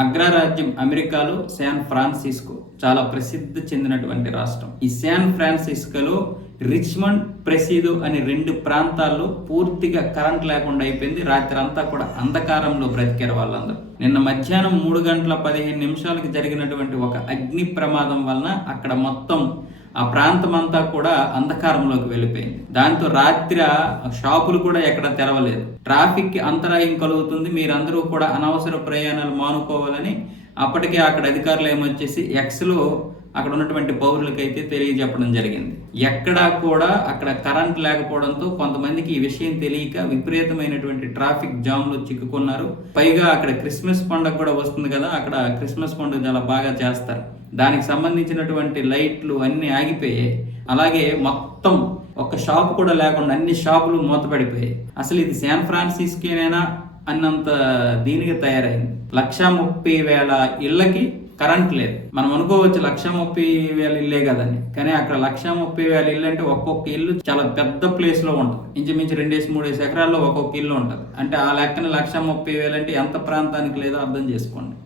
అగ్రరాజ్యం అమెరికాలో San Francisco చాలా ప్రసిద్ధి చెందినటువంటి రాష్ట్రం. ఈ శాన్ ఫ్రాన్సిస్కోలో రిచ్మండ్ ప్రెసిడో అనే రెండు ప్రాంతాల్లో పూర్తిగా కరెంట్ లేకుండా అయిపోయింది. రాత్రి అంతా కూడా అంధకారంలో బ్రతికారు వాళ్ళందరూ. నిన్న మధ్యాహ్నం మూడు గంటల పదిహేను నిమిషాలకు జరిగినటువంటి ఒక అగ్ని ప్రమాదం వలన అక్కడ మొత్తం ఆ ప్రాంతం అంతా కూడా అంధకారంలోకి వెళ్ళిపోయింది. దాంతో రాత్రి షాపులు కూడా ఎక్కడ తెరవలేదు. ట్రాఫిక్కి అంతరాయం కలుగుతుంది. మీరందరూ కూడా అనవసర ప్రయాణాలు మానుకోవాలని అప్పటికే అక్కడ అధికారులు ఏమొచ్చేసి ఎక్స్లో అక్కడ ఉన్నటువంటి పౌరులకైతే తెలియజెప్పడం జరిగింది. ఎక్కడా కూడా అక్కడ కరెంట్ లేకపోవడంతో కొంతమందికి ఈ విషయం తెలియక విపరీతమైనటువంటి ట్రాఫిక్ జామ్లో చిక్కుకున్నారు. పైగా అక్కడ క్రిస్మస్ పండుగ కూడా వస్తుంది కదా అక్కడ క్రిస్మస్ పండుగ చాలా బాగా చేస్తారు. దానికి సంబంధించినటువంటి లైట్లు అన్ని ఆగిపోయాయి. అలాగే మొత్తం ఒక షాప్ కూడా లేకుండా అన్ని షాపులు మూతపడిపోయాయి. అసలు ఇది శాన్ ఫ్రాన్సిస్కేనైనా అన్నంత దీనిగా తయారైంది. లక్షా ముప్పై వేల ఇళ్ళకి కరెంట్ లేదు. మనం అనుకోవచ్చు లక్ష ముప్పై వేల ఇల్లే కదండి. కానీ అక్కడ లక్ష ముప్పై వేల ఇల్లు అంటే ఒక్కొక్క ఇల్లు చాలా పెద్ద ప్లేస్లో ఉంటుంది. ఇంచుమించు రెండేసి మూడేసి ఎకరాల్లో ఒక్కొక్క ఇల్లు ఉంటుంది. అంటే ఆ లెక్కన లక్ష ముప్పై వేలు అంటే ఎంత ప్రాంతానికి లేదో అర్థం చేసుకోండి.